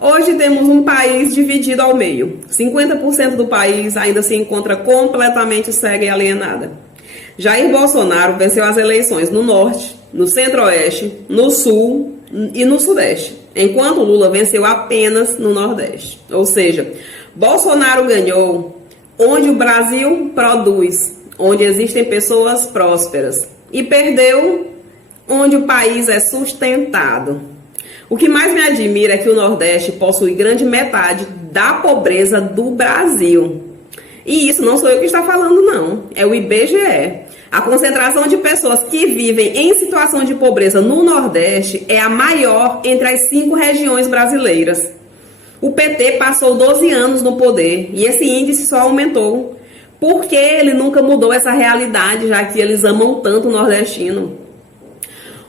Hoje temos um país dividido ao meio. 50% do país ainda se encontra completamente cega e alienada. Jair Bolsonaro venceu as eleições no Norte, no Centro-Oeste, no Sul e no Sudeste, enquanto Lula venceu apenas no Nordeste. Ou seja, Bolsonaro ganhou onde o Brasil produz, onde existem pessoas prósperas, e perdeu onde o país é sustentado. O que mais me admira é que o Nordeste possui grande metade da pobreza do Brasil. E isso não sou eu que está falando, não. É o IBGE. A concentração de pessoas que vivem em situação de pobreza no Nordeste é a maior entre as 5 regiões brasileiras. O PT passou 12 anos no poder e esse índice só aumentou. Porque ele nunca mudou essa realidade, já que eles amam tanto o nordestino.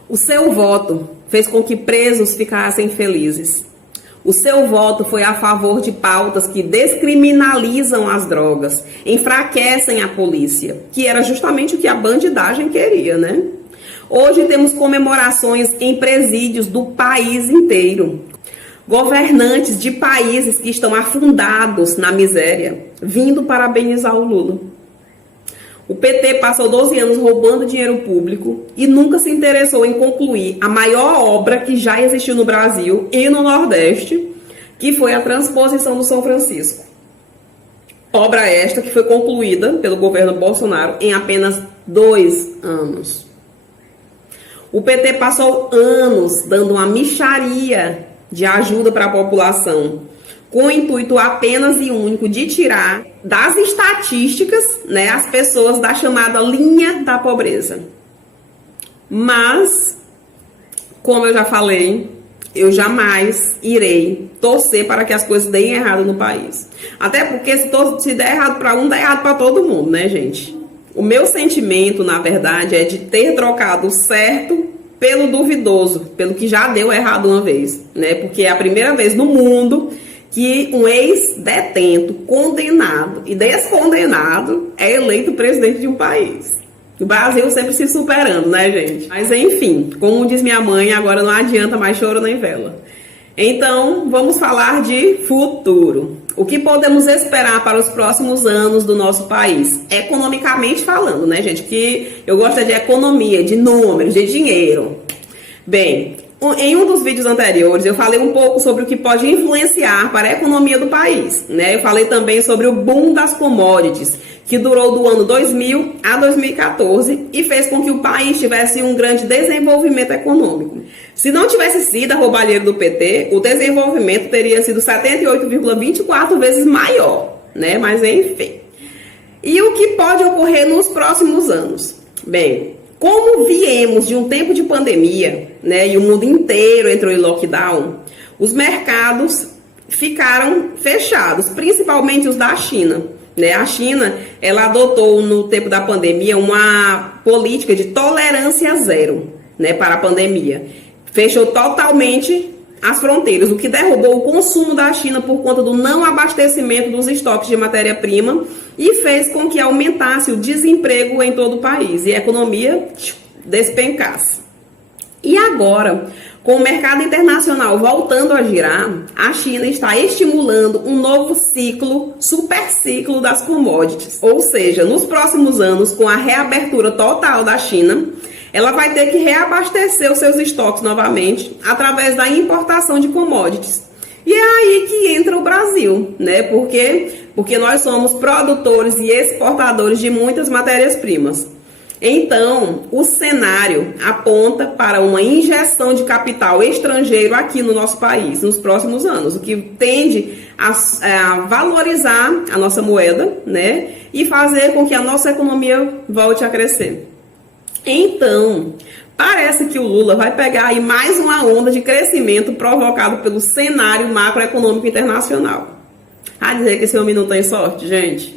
O seu voto fez com que presos ficassem felizes. O seu voto foi a favor de pautas que descriminalizam as drogas, enfraquecem a polícia, que era justamente o que a bandidagem queria, né? Hoje temos comemorações em presídios do país inteiro. Governantes de países que estão afundados na miséria, vindo parabenizar o Lula. O PT passou 12 anos roubando dinheiro público e nunca se interessou em concluir a maior obra que já existiu no Brasil e no Nordeste, que foi a transposição do São Francisco. Obra esta que foi concluída pelo governo Bolsonaro em apenas 2 anos. O PT passou anos dando uma mixaria de ajuda para a população, com o intuito apenas e único de tirar das estatísticas, né, as pessoas da chamada linha da pobreza. Mas, como eu já falei, eu jamais irei torcer para que as coisas deem errado no país. Até porque se der errado para um, dá errado para todo mundo, né, gente? O meu sentimento, na verdade, é de ter trocado o certo pelo duvidoso, pelo que já deu errado uma vez, né? Porque é a primeira vez no mundo que um ex-detento, condenado e descondenado é eleito presidente de um país. O Brasil sempre se superando, né, gente? Mas enfim, como diz minha mãe, agora não adianta mais choro nem vela. Então, vamos falar de futuro. O que podemos esperar para os próximos anos do nosso país? Economicamente falando, né, gente? Que eu gosto de economia, de números, de dinheiro. Bem, em um dos vídeos anteriores eu falei um pouco sobre o que pode influenciar para a economia do país, né? Eu falei também sobre o boom das commodities, que durou do ano 2000 a 2014 e fez com que o país tivesse um grande desenvolvimento econômico. Se não tivesse sido a roubalheira do PT, o desenvolvimento teria sido 78,24 vezes maior, né? Mas enfim. E o que pode ocorrer nos próximos anos? Bem, como viemos de um tempo de pandemia, né, e o mundo inteiro entrou em lockdown, os mercados ficaram fechados, principalmente os da China. Né? A China, ela adotou no tempo da pandemia uma política de tolerância zero, né, para a pandemia. Fechou totalmente as fronteiras, o que derrubou o consumo da China por conta do não abastecimento dos estoques de matéria-prima e fez com que aumentasse o desemprego em todo o país e a economia despencasse. E agora, com o mercado internacional voltando a girar, a China está estimulando um novo ciclo, super ciclo das commodities. Ou seja, nos próximos anos, com a reabertura total da China, ela vai ter que reabastecer os seus estoques novamente através da importação de commodities. E é aí que entra o Brasil, né? Porque nós somos produtores e exportadores de muitas matérias-primas. Então, o cenário aponta para uma injeção de capital estrangeiro aqui no nosso país nos próximos anos, o que tende a valorizar a nossa moeda, né? E fazer com que a nossa economia volte a crescer. Então, parece que o Lula vai pegar aí mais uma onda de crescimento provocado pelo cenário macroeconômico internacional. A dizer que esse homem não tem sorte, gente.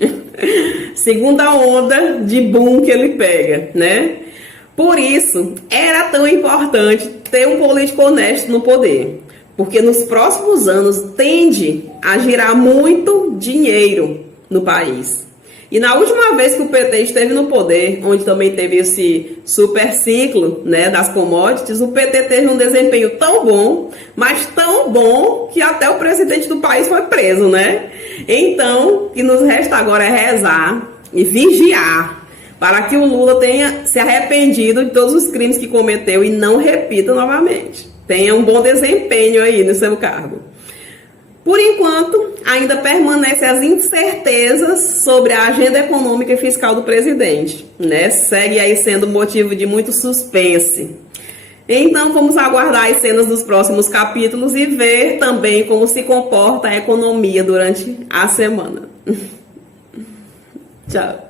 Segunda onda de boom que ele pega, né? Por isso, era tão importante ter um político honesto no poder. Porque nos próximos anos tende a girar muito dinheiro no país. E na última vez que o PT esteve no poder, onde também teve esse super ciclo, né, das commodities, o PT teve um desempenho tão bom, mas tão bom, que até o presidente do país foi preso, né? Então, o que nos resta agora é rezar e vigiar para que o Lula tenha se arrependido de todos os crimes que cometeu e não repita novamente. Tenha um bom desempenho aí no seu cargo. Por enquanto, ainda permanecem as incertezas sobre a agenda econômica e fiscal do presidente, né? Segue aí sendo motivo de muito suspense. Então, vamos aguardar as cenas dos próximos capítulos e ver também como se comporta a economia durante a semana. Tchau.